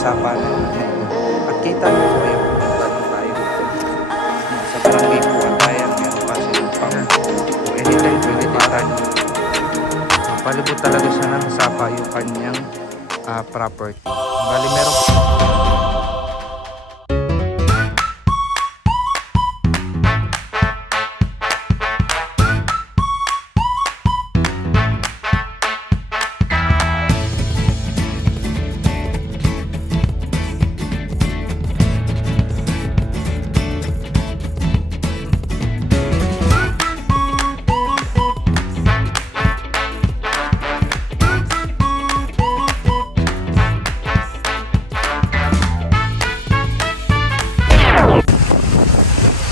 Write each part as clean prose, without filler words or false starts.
sapa na at kita nyo po yung balong tayo dito. Sa barangay po at tayan, meron pa silang pang anytime pwede tayo. Palibot talaga siya ng sapa yung kanyang property. Bali meron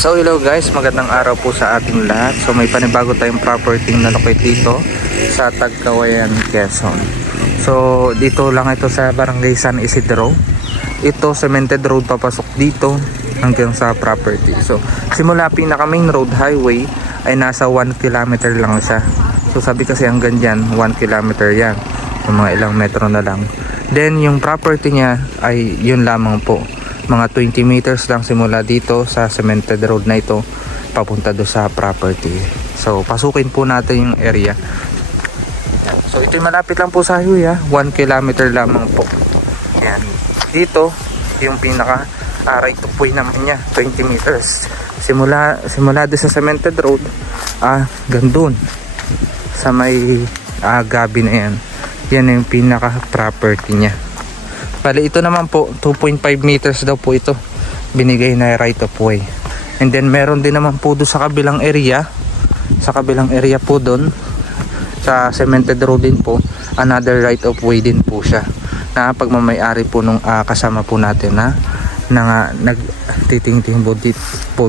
So hello guys, magandang araw po sa ating lahat. So may panibago tayong property na locate dito sa Tagkawayan, Quezon. So dito lang ito sa Barangay San Isidro. Ito cemented road papasok dito hanggang sa property. So simula pinaka main road highway ay nasa 1 kilometer lang siya. So sabi kasi hanggang dyan 1 kilometer yan. So mga ilang metro na lang. Then yung property niya ay yun lamang po. Mga 20 meters lang simula dito sa cemented road na ito papunta do sa property. So pasukin po natin yung area. So ito malapit lang po sa highway, 1 kilometer lamang po. Yan. Dito yung pinaka right of way naman niya, 20 meters. Simula do sa cemented road gandun sa may gabi na yan. Yan yung pinaka property niya. Bali ito naman po 2.5 meters daw po ito binigay na right of way. And then meron din naman po doon sa kabilang area po doon sa cemented road din po another right of way din po siya na pagmamay-ari po nung kasama po natin na nagtitingting po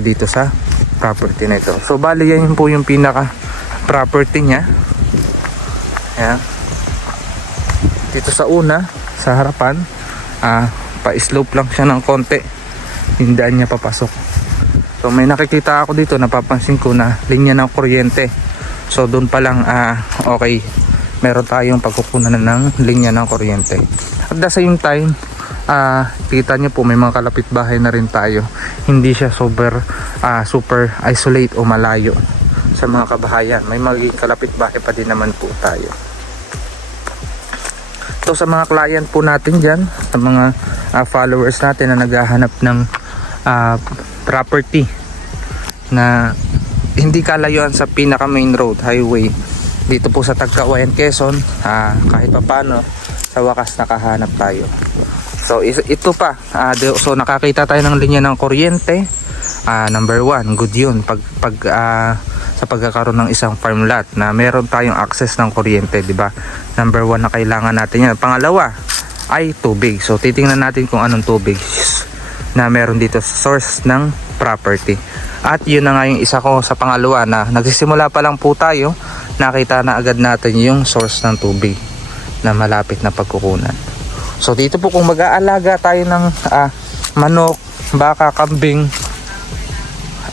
dito sa property na ito. So bali yan po yung pinaka property niya. Ayan. Dito sa una sa harapan pa-slope lang siya ng konti yung daan niya papasok. So may nakikita ako dito, napapansin ko na linya ng kuryente. So doon pa lang okay, meron tayong pagkukunan ng linya ng kuryente. At the same time kita nyo po may mga kalapit bahay na rin tayo. Hindi siya super isolate o malayo sa mga kabahayan. May magiging kalapit bahay pa din naman po tayo. So sa mga client po natin dyan, sa mga followers natin na naghahanap ng property na hindi kalayuan sa pinaka main road highway dito po sa Tagkawayan, Quezon, kahit papano sa wakas nakahanap tayo. So ito pa, so nakakita tayo ng linya ng kuryente. Number 1, good yun sa pagkakaroon ng isang farm lot na meron tayong access ng kuryente, di ba? Number 1 na kailangan natin yan. Pangalawa ay tubig. So titingnan natin kung anong tubig na meron dito sa source ng property. At yun na nga yung isa ko sa pangalawa na nagsisimula pa lang po tayo, nakita na agad natin yung source ng tubig na malapit na pagkukunan. So dito po kung mag-aalaga tayo ng manok, baka, kambing,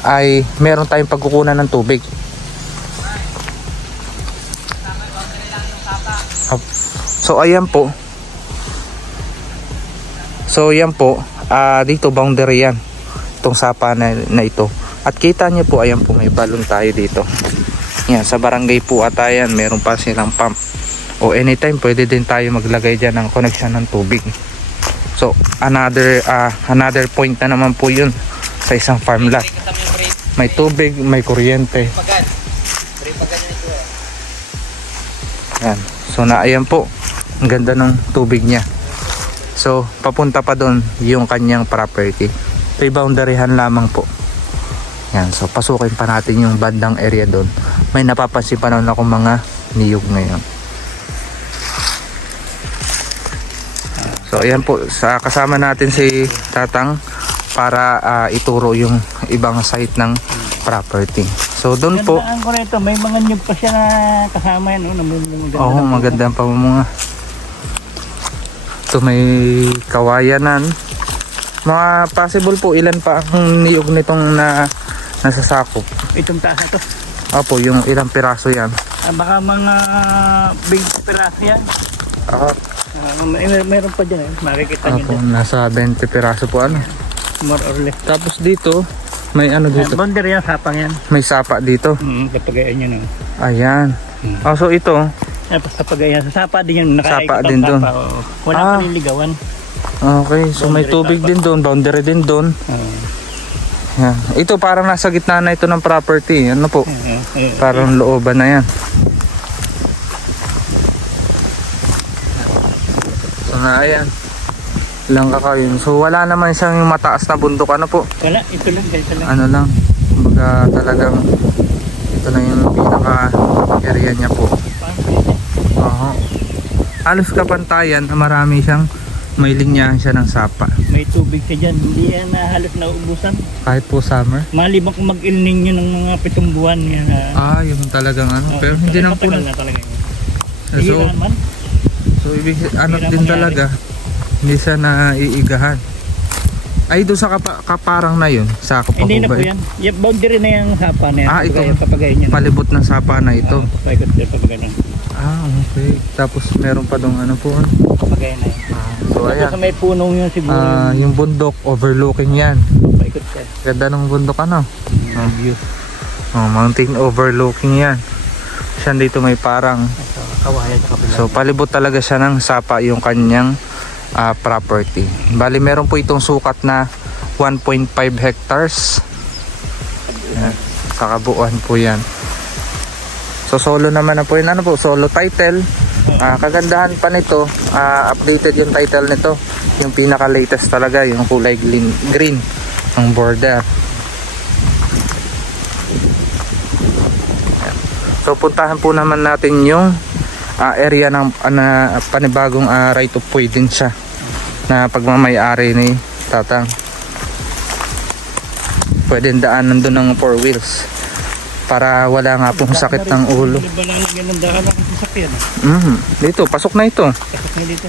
ay meron tayong pagkukunan ng tubig. So ayan po. So ayan po, dito boundary yan. Itong sapa na ito. At kita nyo po, ayan po may balon tayo dito. Yan, sa barangay po Atayan, meron pa silang pump. O anytime pwede din tayo maglagay dyan ng connection ng tubig. So another point na naman po yun sa isang farm lot. May tubig, may kuryente. Yan. So ayan po, ang ganda ng tubig niya. So papunta pa doon yung kanyang property. Ito'y boundaryhan lamang po. Yan. So pasukin pa natin yung bandang area doon. May napapansin pa naman ako mga niyog ngayon. So ayan po, kasama natin si Tatang para ituro yung ibang site ng property. So doon po. Gandaan ko rito, may mga nyug pa siya na kasama yan, namumunga. Oo, maganda pa mga. Ito may kawayanan. Mga possible po ilan pa ang niyog nitong nasasakop. Itong taas na to. Opo, yung ilang piraso yan. Baka mga big piraso yan. Meron pa dyan makikita nyo Apo, dyan. nasa 20 piraso po ano. More or less. Tapos dito, may ano dito. Boundary yan, sapang yan. May sapa dito. Kapagayan nyo no. Ayan. Oh, so ito, Tapos kapagayan, sa sapa din yan. Sapa Nakaikot din ang dun. sapa. Wala pa rin ligawan. okay. So may Boundary tubig sapa. din doon, boundary din doon. Yan. Ito parang nasa gitna na ito ng property. Ano po? Parang looban na yan. So na ayan. Ilang kakayun. So wala naman siyang yung mataas na bundok. Ano po? Wala, ito lang, ito lang. Ano lang. Kumbaga talagang ito na yung pinaka area niya po. Oo. Halos kapantayan, marami siyang may linyahan siya ng sapa. May tubig ka dyan, hindi yan halos naubusan. Kahit po summer. Maliban kung mag-ilning nyo ng mga 7 buwan. Yan, Yung talagang ano. Pero hindi naman po. matagal na talaga yun. So, Hihira naman. so ibig ano Hirap din mangyari. talaga. Hindi siya naiigahan. Ay, doon sa kaparang na yun. Sakop pa Hindi na po po ba? yan. Yung boundary na yung sapa na yan. Ito. Papagay niya. Palibot ng sapa na ito. Paikot siya, papagay na. Okay. Tapos meron pa dong ano po. Papagay na yan. So Tapos ayan. sa may punong yun siguro. Yung bundok overlooking yan. Paikot siya. Ganda ng bundok ano. View. Mountain overlooking yan. Siya dito may parang. So, kawayan sa kabila. So palibot talaga siya ng sapa yung kanyang property. Bali meron po itong sukat na 1.5 hectares. Yan. Sa kabuuan po yan. So solo naman na po yun. Ano po? Solo title. Kagandahan pa nito, updated yung title nito. Yung pinaka latest talaga, yung kulay green ang border. Yan. So puntahan po naman natin yung area ng panibagong right of way din siya na pagmamayari ni Tatang. Pwede daanan doon ng 4 wheels para wala nga pong sakit ng ulo. Balalagyan ng daan ng sasakyan. Dito, pasok na ito. Pasok na dito.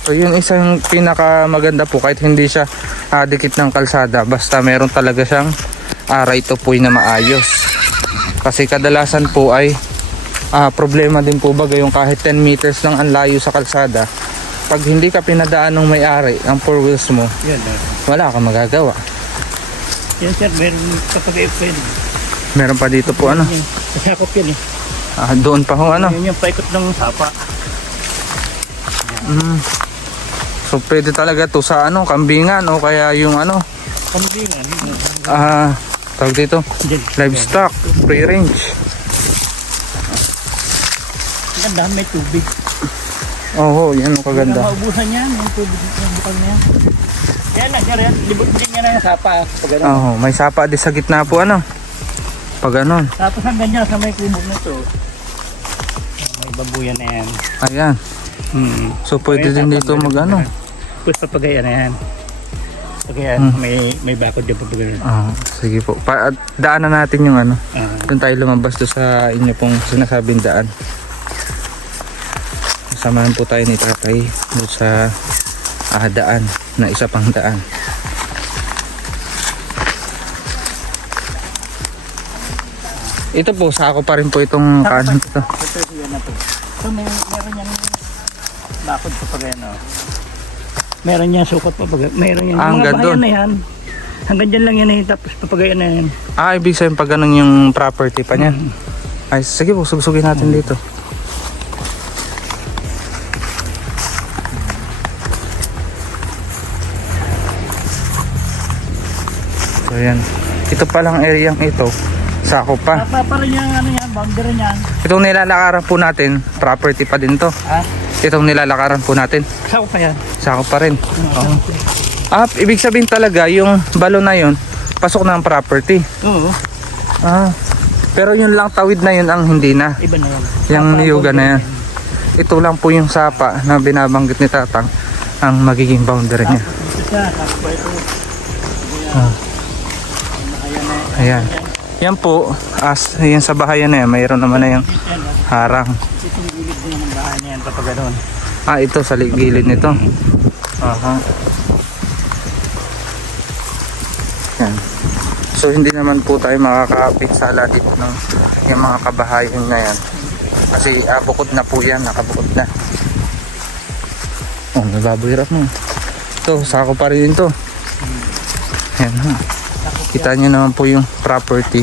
So yun isang pinaka maganda po kahit hindi siya dikit ng kalsada, basta meron talaga siyang right of way na maayos. Kasi kadalasan po ay problema din po baga yung kahit 10 meters lang ang layo sa kalsada, pag hindi ka pinadaan ng may-ari ang 4 wheels mo, Yan. wala kang magagawa. Yan sir, meron kapag pwede. Meron pa dito po ano, Kasakop yan doon pa ho ano. Yan yung paikot ng sapa. So pwede talaga to sa ano, kambingan o kaya yung ano, Kambingan. tawag dito, Diyan. livestock, free range. Ang dami may tubig. Oo, yan ang Wala kaganda. maubusan yan. Yung tubig ng bukal na yan. Yan na sir, yan. Libot din yan ang sapa. Pag ano. Oo, may sapa di sa gitna po ano. Pag ano, Tapos hanggang dyan sa may kumog na to. May babuyan na yan. ayan. So pwede din dito mag ano. Tapos papagayan na yan. Papagayan, may bakod yung papagayan. Sige po. Daanan natin yung ano. Ah. Doon tayo lumabas doon sa inyo pong sinasabing daan. Samahan po tayo ni Tatay doon sa daan na isa pang daan. Ito po, sako pa rin po itong kanan ito. Ito yan na to. So meron yan bakod papagayan na. Meron yan sukat papagayan. Meron yan. Yung Hanggang mga bahayan doon. na yan. Hanggang dyan lang yan tapos papagayan na yan. Ibig sabihin pag ganun yung property pa niyan. Ay, sige po, sugsugin natin dito. So yan. Ito palang area ito. Sako pa. Parang yung ano yan, boundary niyan. Itong nilalakaran po natin, property pa din to. Itong nilalakaran po natin, Sako pa yan. sako pa rin. Oo. Ibig sabihin talaga yung balon na yun, pasok na ang property. Oo. Pero yun lang tawid na yun ang hindi na. Iba na yan. Yung niyuga na yan. Ito lang po yung sapa na binabanggit ni Tatang ang magiging boundary niya. Ito siya, tapos pa ito. Ayan. Yan po, yan sa bahayan na yan, mayroon naman na yung harang. Ito yung gilid din ng bahay na yan kapag gano'n. Ito sa gilid nito. Yan. So hindi naman po tayo makakapit sa dito ng yung mga kabahayan na yan. Kasi bukod na po yan, nakabukod na. Oh, may baboy rat mo. Ito, sako pa rin to. Ayan ha. Kita nyo naman po yung property.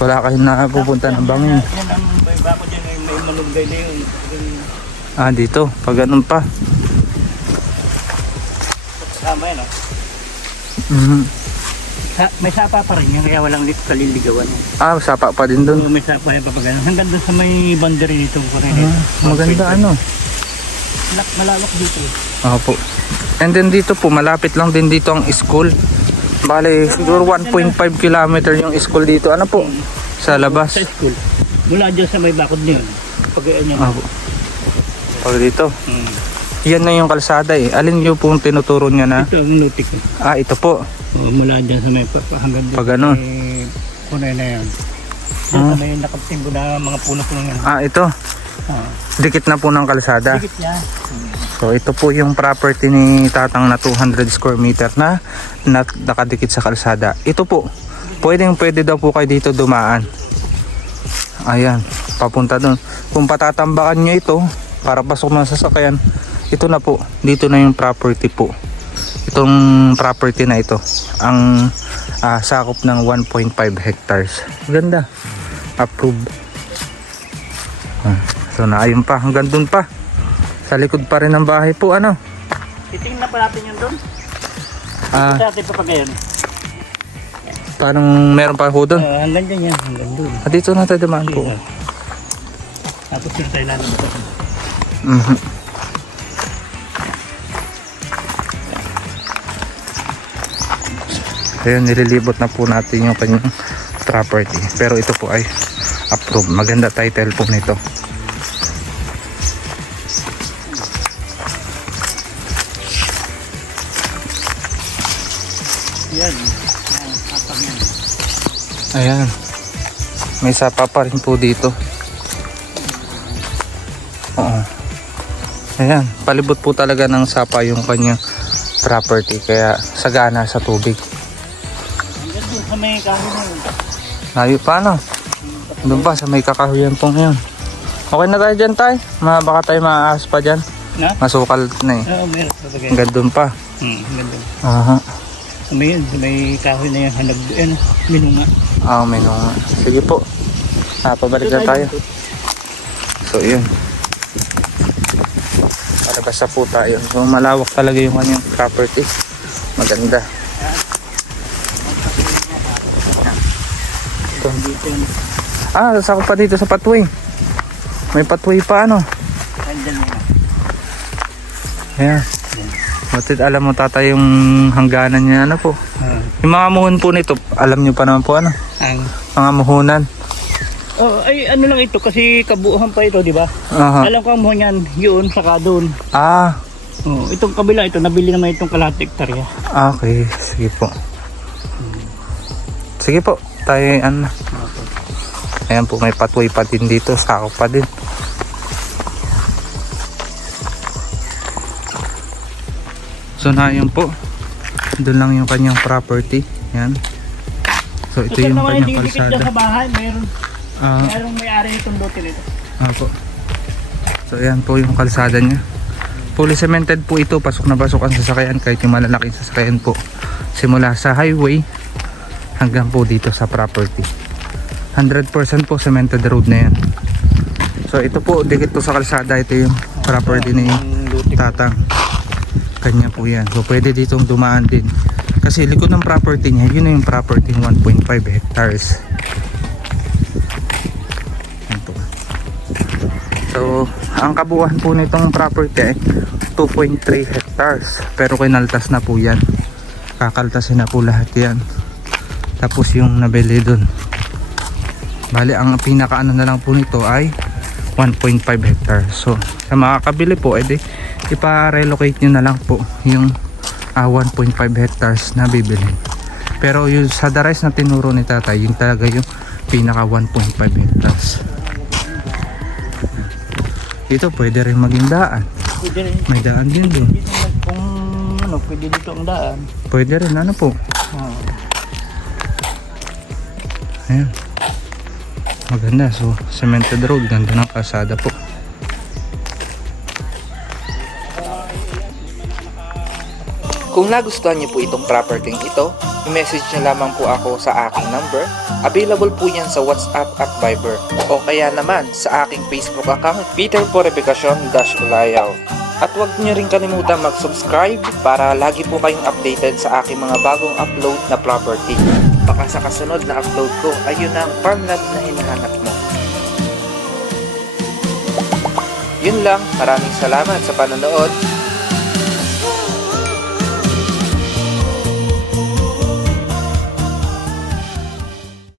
Wala kayong nakapupunta ng bangin. Yan ang may bako dyan, may malunggay na yun. Dito, pag ganun pa. Kasama yan, Mhm. May sapa pa rin yan, kaya walang kaliligawan. Sapa pa din dun. May sapa yan pa ganun. Hanggang doon sa may boundary nito. Maganda ano. Malawak dito. Opo. And then dito po, malapit lang din dito ang school. Bale, siguro 1.5 kilometer yung school dito. Ano po? Sa labas. Sa school. Mula dyan sa may bakod niyo. Pag yan. Opo. Pag dito. Hmm. Yan na yung kalsada eh. Alin yung pong tinuturo niya na? Ito ang lutik. Ito po. Mula dyan sa may hanggang dito. Pag ano? Kunay na yan. Dyan sa may nakatimbo na mga puno-puno yan. Ito. Dikit na po ng kalsada. Dikit niya. So ito po yung property ni Tatang na 200 square meter na nakadikit sa kalsada. Ito po, pwede daw po kayo dito dumaan. Ayan, papunta doon. Kung patatambakan nyo ito para pasok ng sasakyan, ito na po, dito na yung property po. Itong property na ito ang sakop ng 1.5 hectares. Ganda, approved. So ayun pa, hanggang doon pa. Sa likod pa rin ng bahay po, ano? Titingnan pa natin yun doon. Dati pa ngayon. Parang meron pa ho doon. Hanggang dyan yan, hanggang doon. Dito na tayo dumaan po. Tapos yun tayo lalabas. Ayun, nililibot na po natin yung kanyang property. Pero ito po ay approved. Maganda title po nito. Yan. Ayan. May sapa pa rin po dito. Oo. Ayan. Palibot po talaga ng sapa yung kanyang property. Kaya sagana sa tubig. Hanggang doon sa may kahoy na yun. Layo pa no? Doon pa sa may kakahuyan po ngayon. Okay na tayo dyan tayo. Baka tayo maaas pa dyan. Na? Masukal na eh. Oo, meron pa bagay. Hanggang doon pa. Hanggang doon. Aha. Sa may kahoy na yan, minunga. May nung. Sige po. Pabalik na tayo. So yun. Para basta po tayo. So malawak talaga yung kanyang property. Maganda. Ito. Sako pa dito sa pathway. May pathway pa ano. Andyan yun. Ayan. Batit alam mo tatay yung hangganan niya ano po. Yung mga muhon po nito, alam niyo pa naman po ano. Ang Mga muhunan. ay ano lang ito kasi kabuuhan pa ito, di ba? Alam ko ang mo niyan, yun saka doon. Itong kabila ito, nabili naman itong kalahating hektarya. Okay, sige po. Sige po, tayo ano. Ayan po, may pathway pa din dito, sako pa din. So na yun po. Doon lang yung kanyang property. Yan. So ito yung kanyang kalsada. Sa bahay, mayroong may-ari itong lote nito. Po. So ayan po yung kalsada niya. Fully cemented po ito. Pasok na pasok ang sasakyan kahit yung malalaking sasakyan po. Simula sa highway hanggang po dito sa property. 100% po cemented road na yan. So ito po, dikit po sa kalsada. Ito yung property ni Tatang. Kanya po yan. So pwede ditong dumaan din. Kasi likod ng property niya, yun na yung property 1.5 hectares. Yan po. So ang kabuuan po nitong property ay 2.3 hectares. Pero kinaltas na po yan. Kakaltasin na po lahat yan. Tapos yung nabili dun. Bali ang pinakaano na lang po nito ay 1.5 hectares. So sa makakabili po, edi ipa-relocate nyo na lang po yung 1.5 hectares na bibili. Pero yung sa the rest na tinuro ni tatay, yun talaga yung pinaka 1.5 hectares. Ito pwede rin maging daan. May daan din dun. Kung ano, pwede dito ang daan. Pwede rin, ano po. Ayan. maganda. So cemented road, ganda ng kalsada po. Kung nagustuhan niyo po itong property ito, i-message niyo lamang po ako sa aking number. Available po yan sa WhatsApp at Viber. O kaya naman sa aking Facebook account, Peter Purificacion-Ulayaw. At huwag niyo rin kalimutan mag-subscribe para lagi po kayong updated sa aking mga bagong upload na property. Baka sa kasunod na upload ko, ayun na ang farmland na hinahanap mo. Yun lang, maraming salamat sa panonood.